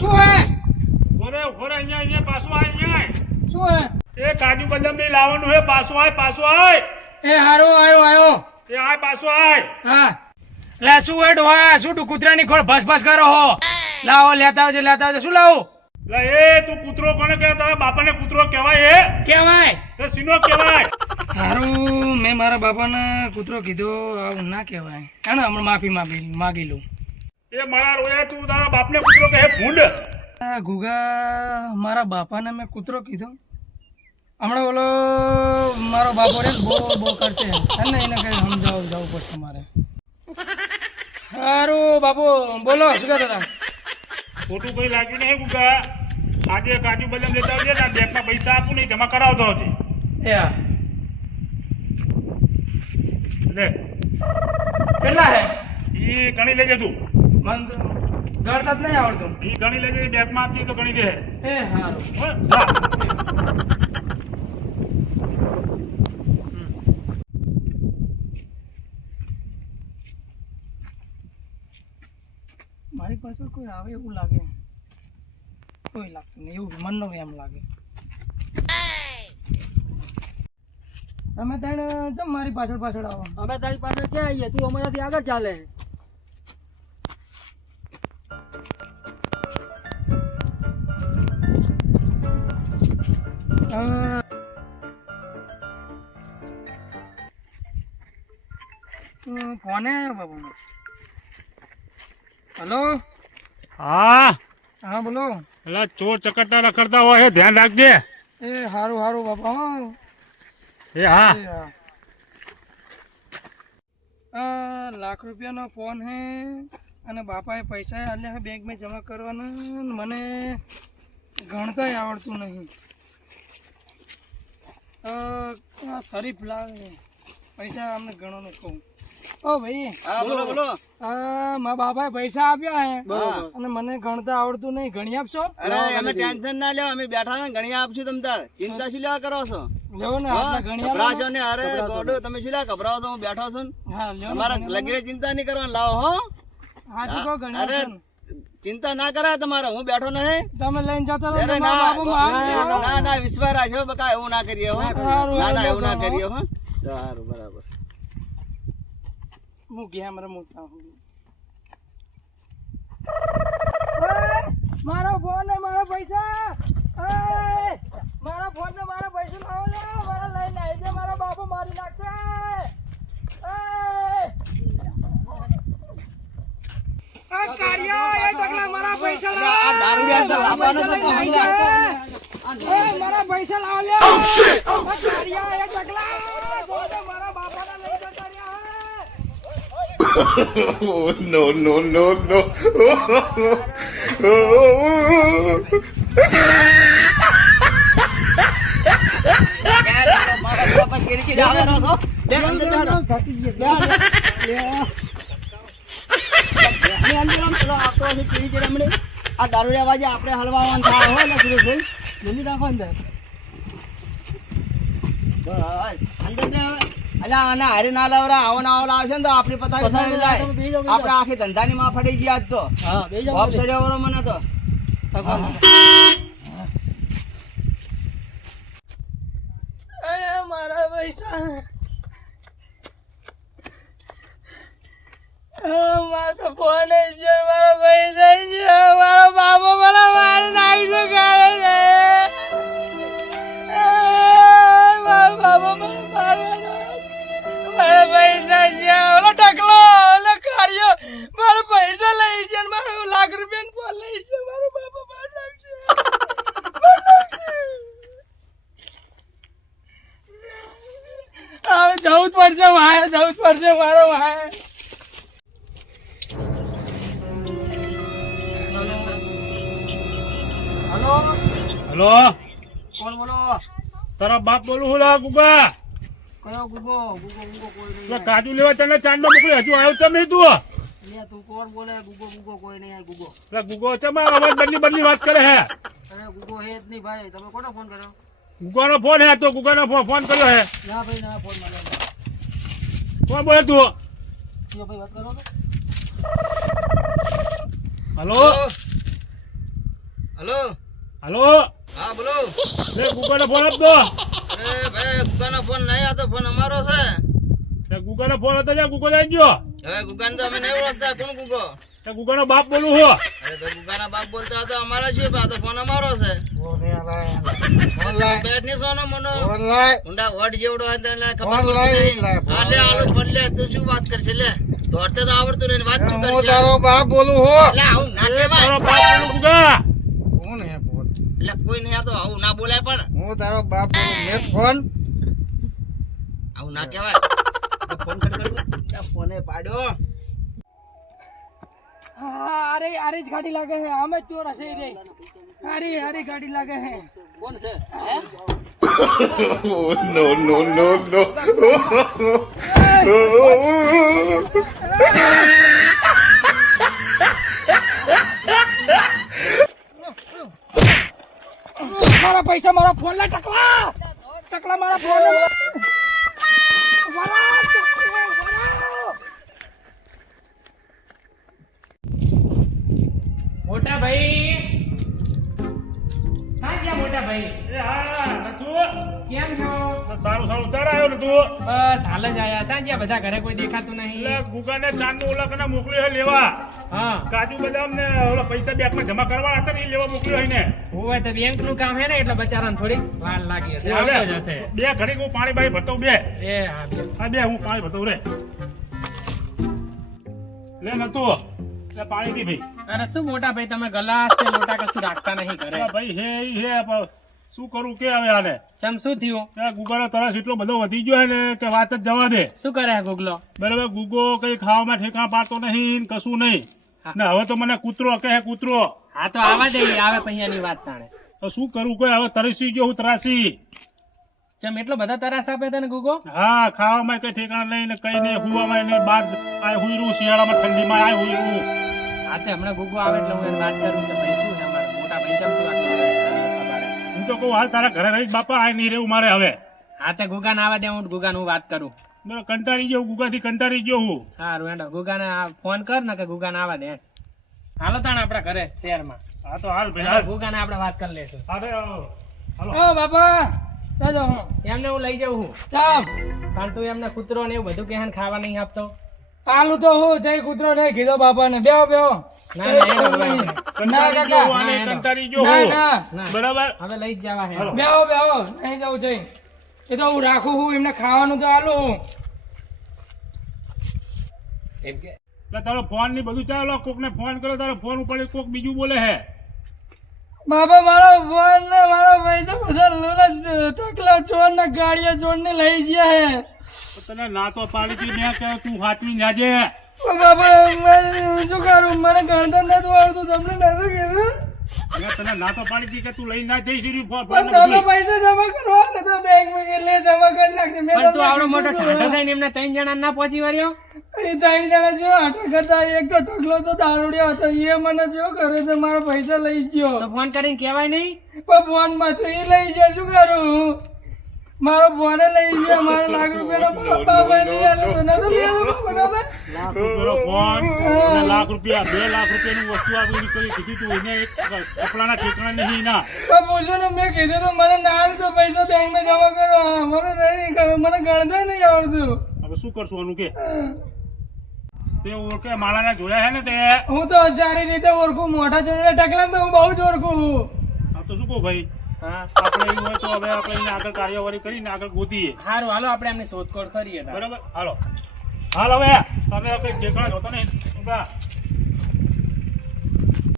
શું હે? ઘોરે અહીંયા પાછું આય અહીંયા. શું હે? એ કાજુ બદામ ને લાવવાનું હે. પાછું આય. એ હારો આયો. એ આય પાછું આય. હા લે શું હે ડોહા? શું તું કૂતરાની ખોળ ભસ કરો હો? લાવો લેતા આવજો. શું લાવો? લે એ તું કૂતરો કોને કહે? તારા બાપાને કૂતરો કહેવાય? કેવાય એ સીનો કહેવાય. હારું મેં મારા બાપાને કૂતરો કીધો, આવું ના કહેવાય. હા ને હમણાં માફી માગી લઉં. એ મારા રોયા તું તારા બાપને કૂતરો કહે ભૂંડ. ગુગા મારા બાપાને મેં કૂતરો કીધો. હમણાં ઓલો મારો બાપો રે બો કરશે અને એને કઈ જવું પડશે મારે. હારું બાપુ બોલો શું કહેતા હતા? ખોટું કઈ લાગ્યું નહીં ગુગા. આજે કાજુ બદામ લેતા આવજે ને બેંકમાં પૈસા આપું નહીં જમા કરાવતો હતી. એ હા લે કેટલા હે? ઈ ગણી લેજે તું. મન ગણતા જ નહીં આવડતું. ઈ ગણી લેજે. બેંકમાં આપજે તો ગણી દે. એ હારું હો, જા. મારી પાસે કોઈ આવે એવું લાગે? કોઈ લાગતું નહીં. એવું મનનો એમ લાગે. તમે તને કેમ મારી પાછળ આવો? અમે તારી પાસે ક્યાં આવીએ? તું અમારાથી આગળ ચાલે. કોને બાબુ? હલો હા બોલો. પેલા ચોર ચકટા રખડતા હોય એ ધ્યાન રાખજે. એ હારું બાપા. હા એ હા લાખ રૂપિયાનો ફોન હે અને બાપાએ પૈસા આલ્યા હે બેંકમાં જમા કરવાના. મને ગણતાય આવડતું નહીં. શરીફ લાવે પૈસા અમને ગણવાનું કહું. ઓ ભાઈ બોલો. મારા બાપાએ પૈસા આપ્યા હે અને મને ગણતા આવડતું નહીં. ગણી આપશો? અરે અમે ટેન્શન ના લ્યો, અમે બેઠા ને ગણી આપશું તમ તાર. ચિંતા શું લેવા કરો છો? લેવો ને આટલા ગણી ગભરા છો ને? અરે ગોડો તમે શું લેવા ગભરાવો છો? હું બેઠો છું ને. હા લ્યો ને. તમારે લગીરે ચિંતા નહીં કરવાની. લાવો હો. હાજી કહો ગણી અરે આપશો ને. ચિંતા ના કરાય તમારે. હું બેઠો નહીં. તમે લઈને જતા રહો. અરે મારા બાપુ મારે ના વિશ્વાસ રાખો બકા. એવું ના કરીએ હો. ના એવું ના કરીએ હો. સારું બરાબર. હું ગેમ રમું. મારો ફોન ને મારા પૈસા. મારા ફોન ને મારા પૈસા લાવો લે. મારા લઈને આવી દે. મારો બાપુ મારી નાખશે. મારા પૈસા લાવો. મારા પૈસા લાવો લે. કારિયા એ ટકલા મારા બાપાના લઈ જતા રહ્યા. Oh, no. આ દારૂડિયા બાજુ આપણે હલવાવાનું થાય હોય ને સુરેશભાઈ. જલ્દી રાખો અંદર. અંદર બે હવે. અલ્યા આના હારે ના લાવરા. આવો આવશે ને તો આપણી પથારી જાય. આપણે આખી ધંધાની માં ફટી ગયા જ તો. બાપ સડ્યા વરો મને તો. મારા પૈસા. મારા તો ફોન છે. મારા પૈસા છે. મારો બાપો મને મારી નાખી છે. મારા બાપો મને મારા પૈસા છે. ઓલો ટકલો ઓલો કાર્યો મારા પૈસા લઈ છે. મારો લાખ રૂપિયા ફોન લઈ છે. મારો બાપો મારી નાખશે. જવું જ પડશે મારો ભાઈ. હલો કોણ બોલો? તારા બાપ બોલું હું લા ગુગા. કયો ગુગો કોઈ નહીં. કાજુ લેવા તને ચાંદો મોકલી. હજુ આવ્યો છે નહીં તું? તું કોણ બોલે? ગુગો કોઈ નહીં. ગુગો ગુગો છે અવાજ બદલી વાત કરે હે. અરે ગુગો હે જ નહીં ભાઈ. તમે કોનો ફોન કર્યો? ગુગાનો ફોન હે તો ગુગાનો ફોન કર્યો હે. ના ભાઈ ના ફોન મળે. કોણ બોલે તું? ભાઈ વાત કરો. હલો હલો હલો હા બોલો. લે ગુગાનો ફોન આપતો. અરે ભાઈ ગુગાનો ફોન નહીં, આ તો ફોન અમારો છે. તે ગુગાનો ફોન હતો જા ગુગો જાય ગયો. હવે ગુગાને તો અમે નહીં ઓળખતા. કોણ ગુગો? તે ગુગાનો બાપ બોલું હો. અરે ભાઈ ગુગાના બાપ બોલતા હતા અમારા છે, આ તો ફોન અમારો છે. બેટ ની સોનો મનો ઊંડા વડ જેવડો હોય તો એટલે ખબર પડતી નહીં. હા લે આલો ફોન લે. તું શું વાત કરશે લે? દોડતે તો આવડતું નહીં, વાત શું કરશે? તારો બાપ બોલું હો. એટલે આવું ના કહેવાય. તારો બાપ બોલું ગુગા. કોણ હે ફોન? એટલે કોઈ નહીં, આ તો આવું ના બોલાય. પણ હું તારો બાપ મેં ફોન આવું ના કહેવાય. ફોન કરી ફોને પાડ્યો. અરે અરે જ ગાડી લાગે છે, આમે ચોર હશે રે. અરે અરે ગાડી લાગે છે. કોણ છે? no no no no મારા પૈસા, મારા ફોન લા. ટકલા ટકલા મારા ફોન મોટા ભાઈ હા ગયા મોટા ભાઈ એ હા નતું. કેમ છો? સારું સારું ચાર આવ્યો નતું. બસ હાલ જ આયા સાંજ્યા બધા ઘરે કોઈ દેખાતું એટલે નહીં. ગુગાને ચાંદનું ઓલાકને મોકલ્યો હે લેવા. હા કાજુ બદામ ને ઓલા પૈસા બેંકમાં જમા કરવાના હતા ને એ લેવા મોકલ્યો હોય ને. હોય તો બેંક નું કામ હે ને એટલે બચારાને થોડી વાર લાગી હશે. આવતો જ હશે. બે ઘડી હું પાણી બાઈ ભરતો બે. એ હા બે. હા બે હું પાણી ભરતો રે. લે નતું. લે પાણી પી ભાઈ. અરે શું મોટા ભાઈ તમે ગલાસ કે લોટા કશું રાખતા નહીં ઘરે? અલા ભાઈ હે ઈ હે પણ શું કરું કે હવે આને. ચમ શું થયું? ગુગાનો તરસ એટલો બધો વધી ગયો હે ને કે વાત જ જવા દે. શું કરે હે ગુગલો? બરાબર ગુગો કઈ ખાવામાં ઠેકાણા પાડતો નહીં ને કશું નહીં. ને હવે તો મને કૂતરો કહે કૂતરો. હા તો આવા દે આવે પૈયાની વાત તાણે. તો શું કરું કોઈ હવે તરસી ગયો હું ત્રાસી. ચમ એટલો બધા તરાસ આપે તને ગુગો? હા ખાવામાં કઈ ઠેકાણા નહીં ને કઈ નહીં, હુવામાં નહીં, બહાર આ હુઈરું શિયાળામાં ઠંડીમાં આ હુઈરું. હા તે હમણાં ગુગો આવે એટલે હું એને વાત કરું કે ભાઈ શું છે અમારે મોટા ભાઈ ચમ તું આટલું હું તો કહું હાલ તારા ઘરે રહી બાપા આ નહીં રહેવું મારે હવે. હા તે ગુગાને આવા દે હું ગુગાને હું વાત કરું. બરાબર કંટાળી ગયો ગુગાથી કંટાળી ગયો હું. સારું હેડો ગુગાને ફોન કર ને કે ગુગાને આવા દે. હાલો તાણ આપડા ઘરે શહેરમાં. હા તો હાલ ભાઈ હાલ. ગુગાને આપણે વાત કરી લેશું. હા ભાઈ હાલો. ઓ બાપા દાદા હું એમને હું લઈ જાઉં હું. ચાપ કારણ તું એમને કૂતરો ને એવું બધું કે ખાવા નહીં આપતો. આલુ તો હું જઈ કૂતરો નહીં કીધો બાપા ને. બેહો બેહો. ના ના હેડો હવે આપણે. ના કંટાળી ગયો હું કાકા આને, ના, કંટાળી ગયો ના હું. ના ના બરાબર હવે લઈ જ જવા હેડો. બેહો બેહો નહીં જવું જઈ. એ તો હું રાખું હું એમને ખાવાનું તો આલું હું. એટલે તારો ફોન ની બધું ચાલો કોક ને ફોન કરો તારો ફોન ઉપર કોક બીજું બોલે હે. બાપા મારો ફોન ને મારા પૈસા બધા લોલા ટકલા ચોર ને ગાડીયા ચોર ને લઈ ગયા હે. તો તને ના તો પાડી હતી મેં કે તું સાચવી જાજે. ઓ બાપા હું શું કરું? મને ગણતર નતું આવડતું, તમને નતું કીધું? અને તને ના તો પાડી હતી કે તું લઈ ના જઈશ ઈ ફોન પણ તમે પૈસા જમા કરવા ને તો બેંક માં એટલે જમા કરી નાખજો. મેં પણ તું આવડો તમને મોટો કીધું ઠાઠો થઈને એમને 3 જણા ના પહોંચી વર્યો. એ ત્રણ જણા જો આટા કરતા એક તો ટકલો તો દારૂડિયો હતો, એ મને જો કરે છે મારા પૈસા લઈ ગયો. તો ફોન કરીને કહેવાય નહીં. પણ ફોન માં તો એ લઈ જાય, શું કરું? મારો ફોન લઈ ગયા, મારો લાખ રૂપિયાનો બાપા લઈ આલ્યો તો નતો લઈ આલ્યો બાપા તમે? લાખ રૂપિયાનો ફોન અને લાખ રૂપિયા 2 લાખ રૂપિયાની વસ્તુ આવી નીકળી કીધી તું એને એક કપડાના ઠેકાણા નહીં ના. પણ પૂછો ને, મેં કીધું તો મને ના આલજો પૈસા બેંક માં જમા કરો. મને નહીં મને ગણતા નહીં આવડતું. હવે શું કરશું આનું કે તે ઓળખે માળાના જોયા હે ને તે. હું તો સારી રીતે ઓળખું, મોટા ચોરે ટકલા તો હું બહુ જ ઓળખું. આ તો શું કહું ભાઈ, હા આપણે એવું હોય તો હવે આપણે એને આગળ કાર્યવાહી કરીને આગળ ગોતીએ. સારું હાલો આપણે એમની શોધખોળ કરીએ તારે. બરાબર હાલો હાલ હવે તમે કઈ ઠેકાણા જોતા નહીં. ઉભા.